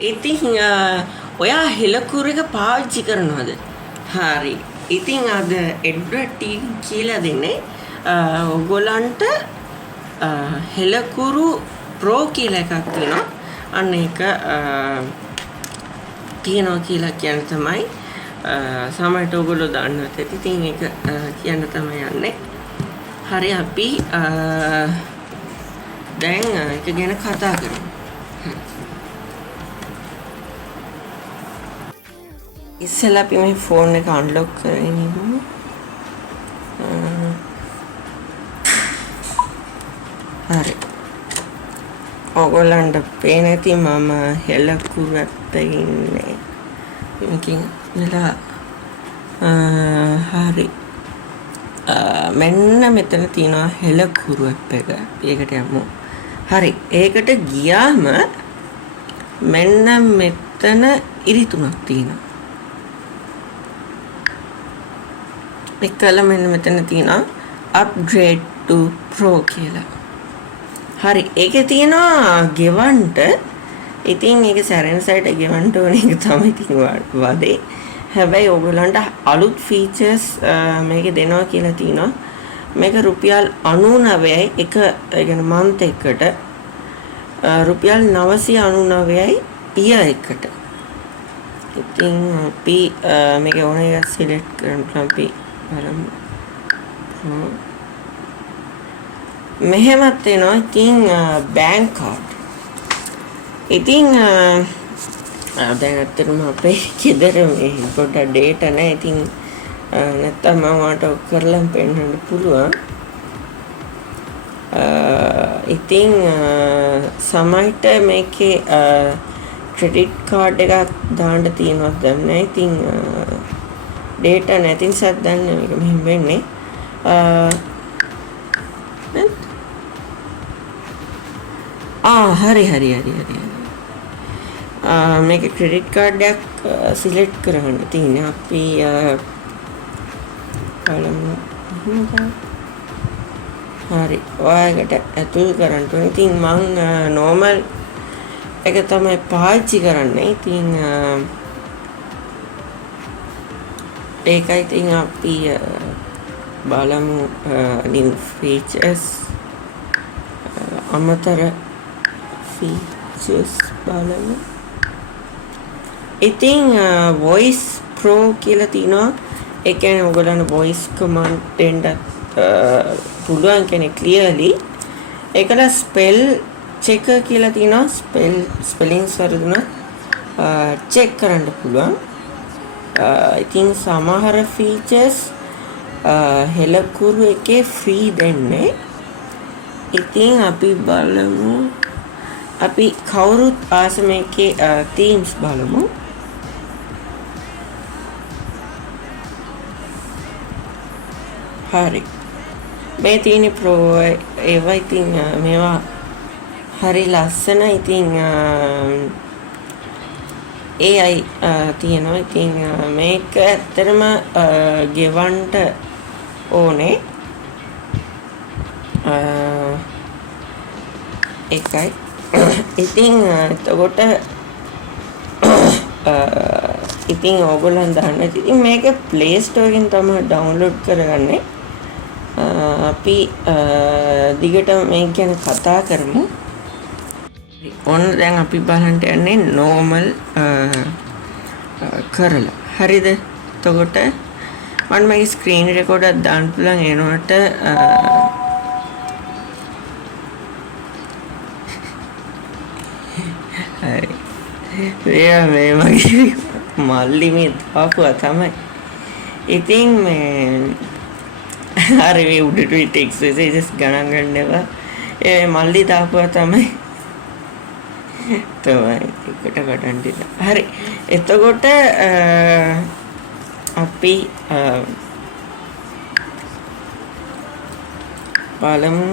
ඉතින් ඔයා හෙලකුරු එක පාවිච්චි කරනවද? හරි. ඉතින් අද එඩ්වර්ඩ් ටී කියලා දෙන්නේ ඔයගොල්ලන්ට හෙලකුරු ප්‍රෝ කියලා එකක් තියෙනවා. අන්න ඒක තියනවා කියලා කියන තමයි සමහරට ඔයගොල්ලෝ දන්නවත් ඇති. ඉතින් ඒක කියන්න තමයි යන්නේ. හරි අපි දැන් ඒක ගැන කතා කරමු. ඉස්සෙල්ලා අපි මේ ෆෝන් එක අන්ලොක් කරගෙන ඉමු. හරි. ඔයගොල්ලන්ට පේන ඇති මම හෙලකුරු ඇප් එකේ ඉන්නේ. මේකෙන් නලා හරි. මෙන්න මෙතන තියෙනවා හෙලකුරු ඇප් එක. ඒකට යමු. හරි. ඒකට ගියාම මෙන්න මෙතන ඉරි තුනක් තියෙනවා. එකල මෙන්න මෙතන තියෙනවා upgrade to pro කියලා. හරි ඒකේ තියෙනවා ගෙවන්ට. ඉතින් ඒක සැරෙන් සයිඩ් ගෙවන්ට ඕන එක තමයි තියෙන්නේ වදේ. හැබැයි ඔයගොල්ලන්ට අලුත් ෆීචර්ස් මේකේ දෙනවා කියලා තියෙනවා. මේක රුපියල් 99යි එක ඒ කියන්නේ මන්ත් එකකට රුපියල් 999යි ඉයර් එකට. ඉතින් අපි මේක ඕන එක සිලෙක්ට් කරන්න අපි මෙහෙමත් එනවා. ඉතින් බැංක් කාඩ්. ඉතින් දැන් ඇත්තටම අපේ ගෙදර මේ පොඩ්ඩක් ඩේටා නැහැ. ඉතින් නැත්තම් මම ඔයාලට කරලා පෙන්නන්න පුළුවන්. ඉතින් සමහරට මේකේ ක්‍රෙඩිට් කාඩ් එකක් දාන්න තියෙනවද දන්නේ නැහැ. ඉතින් ඩේටා නැති නිසා දන්නේ මේක මෙහෙම වෙන්නේ. හරි. මේක ක්‍රෙඩිට් කාඩ් එකක් සිලෙක්ට් කරගන්න තියෙනවා. අපි බලමු. හරි. ඔයාලට ඇතුල් කරන්න ඕනේ. ඉතින් මම නෝමල් එක තමයි පාවිච්චි කරන්නේ. ඉතින් ඒකයි ඉතින් අපි බලමු new features අමතර features බලමු. ඉතින් voice pro කියලා තියෙනවා. ඒ කියන්නේ ඔයගොල්ලන්ට voice command දෙන්න පුළුවන් කියන්නේ clearly. ඒකට spell checker කියලා තියෙනවා. spellings වරදුනොත් check කරන්න පුළුවන්. ඉතින් සමහර ෆීචර්ස් හෙලකුරු එකේ ෆ්‍රී දෙන්නේ. ඉතින් අපි බලමු. අපි කවුරුත් ආස මේකේ තීම්ස් බලමු. හරි. මේ තියෙන ප්‍රෝ ඒවා ඉතින් මේවා හරි ලස්සන. ඉතින් AI තියෙනවා. ඉතින් මේක ඇත්තටම ගෙවන්ට ඕනේ. එකයි. ඉතින් එතකොට ඉතින් ඕගොල්ලන් දාන්න. ඉතින් මේක Play Store එකෙන් තමයි ඩවුන්ලෝඩ් කරගන්නේ. අපි දිගටම මේක ගැන කතා කරමු. ඔන්න දැන් අපි බලන්න යන්නේ normal කරලා. හරිද? එතකොට මම මේ ස්ක්‍රීන් රෙකෝඩර් එකක් දාන්න පුළුවන් එනකොට හරි. මේ මගේ මල්ලි මේ දාපුවා තමයි. ඉතින් මේ හරි මේ උඩට ටෙක්ස්ට් මෙසේජස් ගණන් ගන්න එපා. ඒ මල්ලි දාපුවා තමයි. තමයි එකට කඩන්න දෙන්න. හරි. එතකොට අපි බලමු.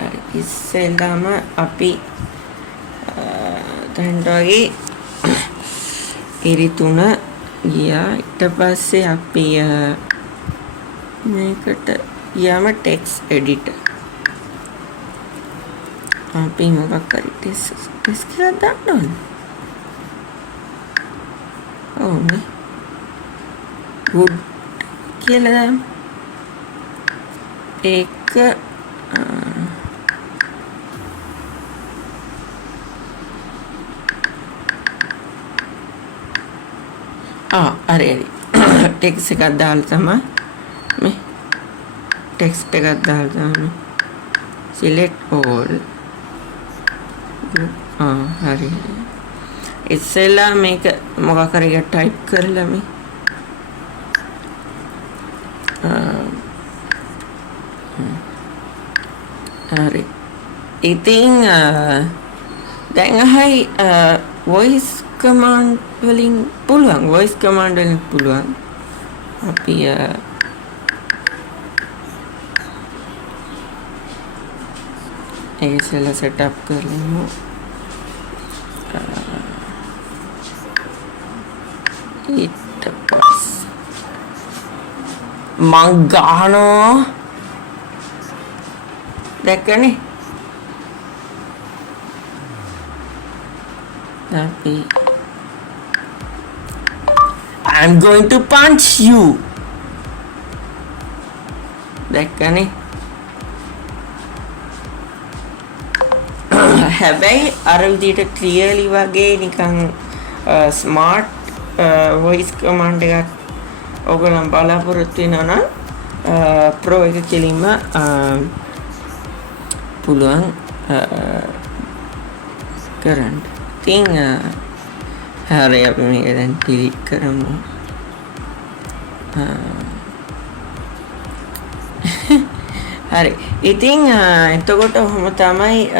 හරි. ඉස්සෙල්ලාම අපි දැන් වගේ ඉරි තුන ගියා. ඊට පස්සේ අපි මේකට යම ටෙක්ස්ට් එඩිටර්. අපි මොකක් හරි ටෙස්ට් එකක් දාන්න ඕනේ. ඔව් නේ. good කියලා දාමු. ඒක හරි ටෙක්ස්ට් එකක් දාලා තමයි මේ ටෙක්ස්ට් එකක් දාලා තමයි select all හරි ඉස්සෙල්ලා මේක මොකක් හරි එකක් ටයිප් කරලා මේ හරි ඉතින් දැන් අහයි voice command වලින් පුළුවන් voice command වලින් පුළුවන් අපි ඒක ඉස්සෙල්ලා set up කරමු ඊට පස්සේ මං ගහනවා දැක්කනේ tapi I'm going to punch you දැක්කනේ හැබැයි අර විදිහට clearly වගේ නිකන් smart voice command එකක් ඔයගොල්ලන් බලාපොරොත්තු වෙනවා නම් pro එක කෙලින්ම පුළුවන් කරන්න. ඉතින් හරි අපි මේක දැන් delete කරමු. හරි. ඉතින් එතකොට ඔහොම තමයි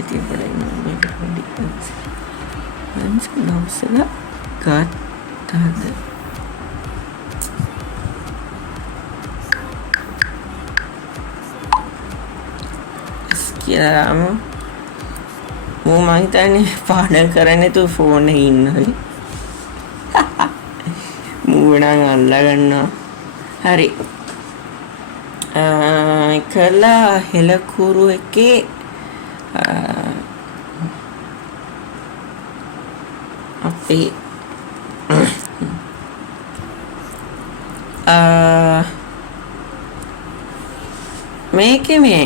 ඉතින් පොඩි මේක පොඩි නම්ස් එක ගත්තද කියලාම මම හිතන්නේ පාඩම් කරන්නේ තු ෆෝන් එකේ ඉන්නවලු මූ නම් අල්ලා ගන්නවා හරි කළා හෙලකුරු එකේ අපි මේකේ මේ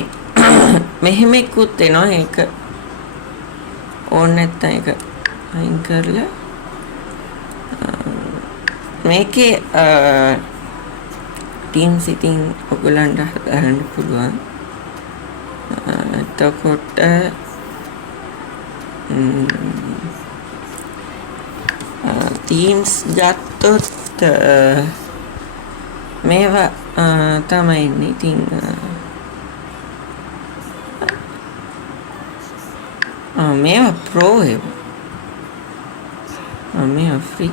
මෙහෙම ඉක්කුත් වෙනවා ඒක ඕන නැත්නම් ඒක අයින් කරලා මේකේ Teams ඉතින් ඔයගලන්ට හදන්න පුළුවන් එතකොට Teams ගත්තොත් මේවා තමයි ඉන්නේ ඉතින් මේවා pro ඒවා මේවා free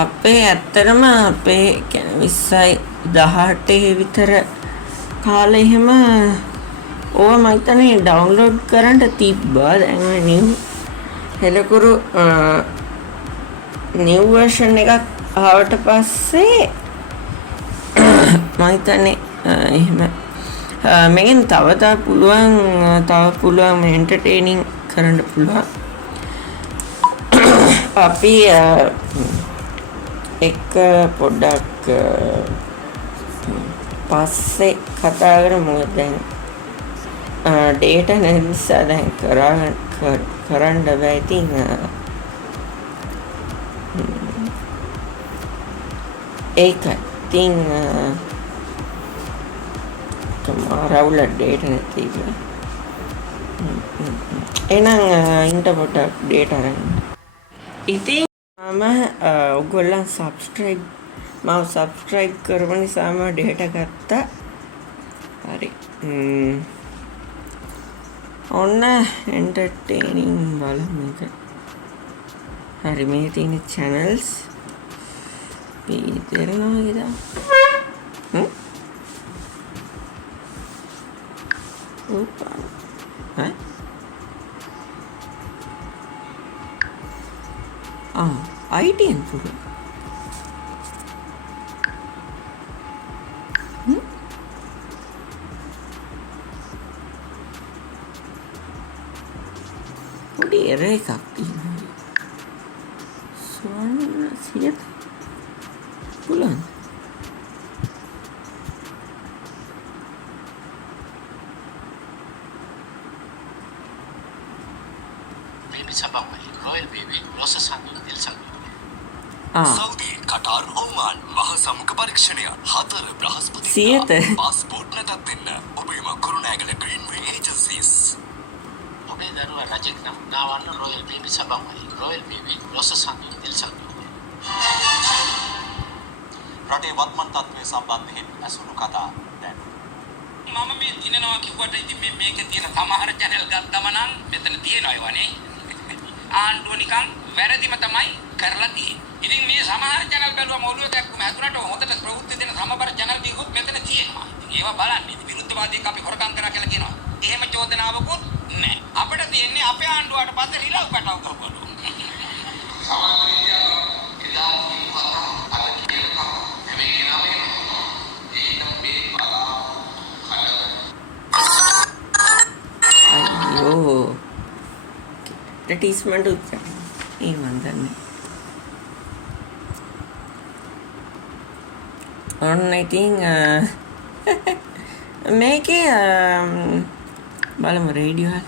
අපේ ඇත්තටම අපේ කියන්නේ 2018 විතර කාලේ එහෙම ඕවා මම හිතන්නේ ඩවුන්ලෝඩ් කරන්න තිබ්බා දැන් new හෙලකුරු new version එකක් ආවට පස්සේ මම හිතන්නේ එහෙම මේකෙන් තව පුළුවන් entertaining කරන්න පුළුවන් අපි එක පොඩ්ඩක් පස්සේ කතා කරමු දැන් data නිසා දැන් කරන්න බෑ ඉතින් ඒක ඉතින් කමාරවුල data නැති කියලා එහෙනම් ඉන්ට පොඩ්ඩක් data අරන් ඉතින් මම ඔයගොල්ලන් subscribe කරපු නිසාම data ගත්තා හරි ඔන්න entertaining බලමු එක හරි මේ තියෙන channels පීතරනවා ඉතින් Opa. Hah? ITN pura. එර එකක් තියෙනවා. ස්වර්ණ සියත පුළුවන්. සෞදි කටාර් ඔමාන් මහ සමුක පරීක්ෂණය 4 බ්‍රහස්පති සියත පාස්පෝර්ට් නැතත් දෙන්න ඔබේම කුරුණෑගල ග්‍රීන්වේ ඒජන්සීස් ඔබේ දරුවා රජෙක් නම් නාවන්න රොයල් බේබි සභාවයි රොයල් බේබි රොස සංගීත දිල් සංගීත රටේ වත්මන් තත්ත්වය සම්බන්ධයෙන් අසුණු කතා දැන් මම මේ දිනනවා කිව්වට ඉතින් මේකේ තියෙන සමහර channel ගත්තම නම් මෙතන තියෙනවා ඒවනේ ආණ්ඩුව නිකන් වැරදිම තමයි කරලා තියෙන්නේ. ඉතින් මේ සමහර channel බැලුවම ඔළුව දැක්කුම හැදුනට හොඳට ප්‍රවෘත්ති දෙන සමබර channel ටිකකුත් මෙතන තියෙනවා. ඉතින් ඒවා බලන්න. ඉතින් විරුද්ධවාදීක අපි හොරකම් කරා කියලා කියනවා. එහෙම චෝදනාවකුත් නැහැ. අපිට තියෙන්නේ අපේ ආණ්ඩුවට පස්සේ රිලව් පැටව කරපොළු. අයියෝ ටීස්මන්ට් උච්චා ඒ මන්දන්නේ ඔන්න ඉතින් මේකේ බලමු රේඩියෝ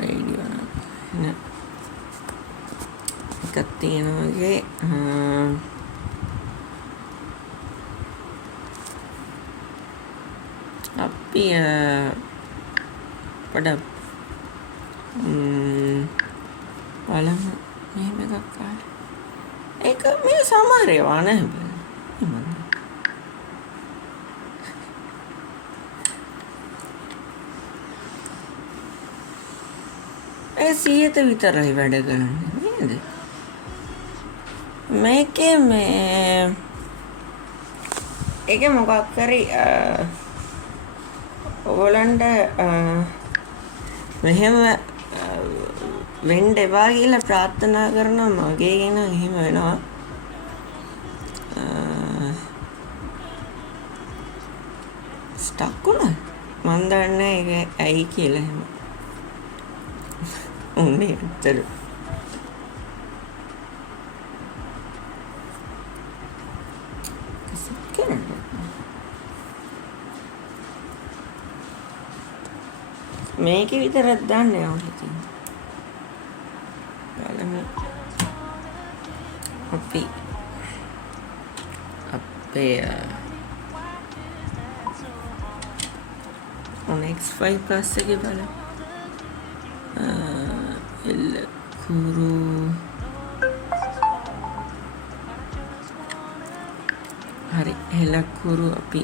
රේඩියෝ එකක් තියෙනවාගේ අපි පොඩක් බලමු මෙහෙම එකක් කාලේ ඒක මේ සමහර ඒවා නැහැ ඒ 100ට විතරයි වැඩ කරන්නේ නේද මේකේ ඒකේ මොකක් කරි ඔයගොල්ලන්ට මෙහෙම වෙන්න එපා කියලා ප්‍රාර්ථනා කරනවා මගේ ගැන එහෙම වෙනවා ස්ටක් වුණා මන් දන්නේ ඒක ඇයි කියලා එහෙම උන්නේ උත්තර මේක විතරක් දන්නේ නැහැ ඉතින් බලමු අපි අපේ X5 plus එකේ බලමු එල් කුරු හරි හෙලකුරු අපි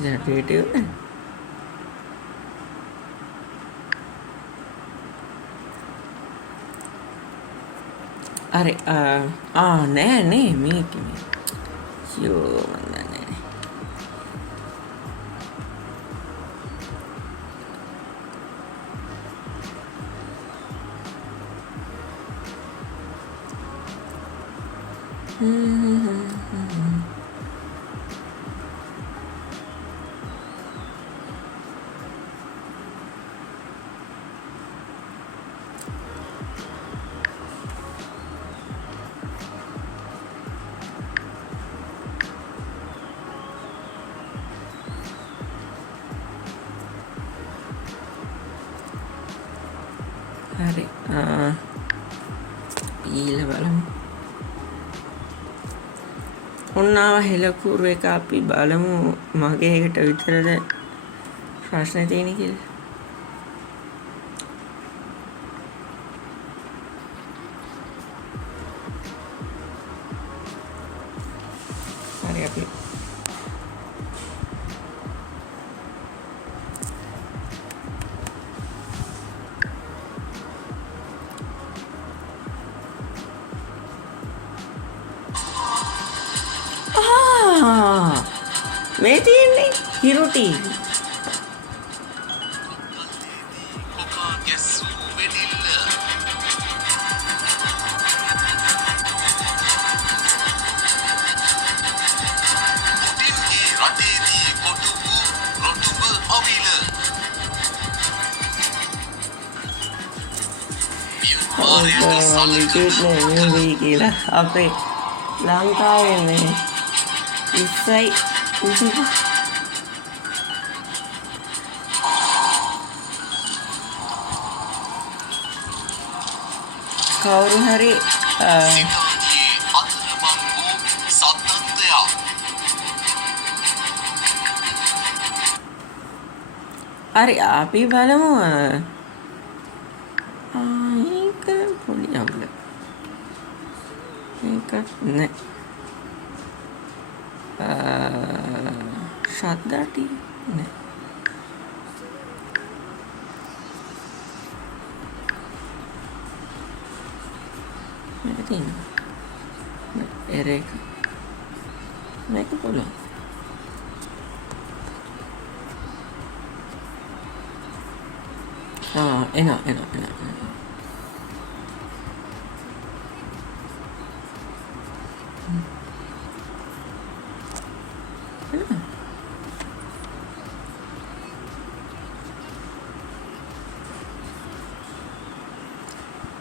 ජනරේටිව් අरे නෑ නේ මේක යෝ මන්දන්නේ හරි ඊළ බලමු ඔන්නාව හෙලකුරු එක අපි බලමු මගේ එකට විතරද ප්‍රශ්න තියෙන්නේ කියලා හරි අපි මේ තියෙන්නේ හිරු ටීවී ව්‍යාපාරයට සලකන නෙවෙයි කියලා අපේ ලංකාවේ මේ 20යි 25 කවුරු හරි සිතාගේ අතරමං වූ සත්තත්වයක්. හරි අපි බලමු ඒක පොඩි අවුල ඒක නෑ ශබ්දටි නෑ මේක තියෙනවා එරේක මේක පුළුවන් එනවා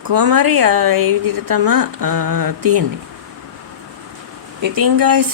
කොහොම හරි ඒ විදිහට තමයි තියෙන්නේ. ඉතින් guys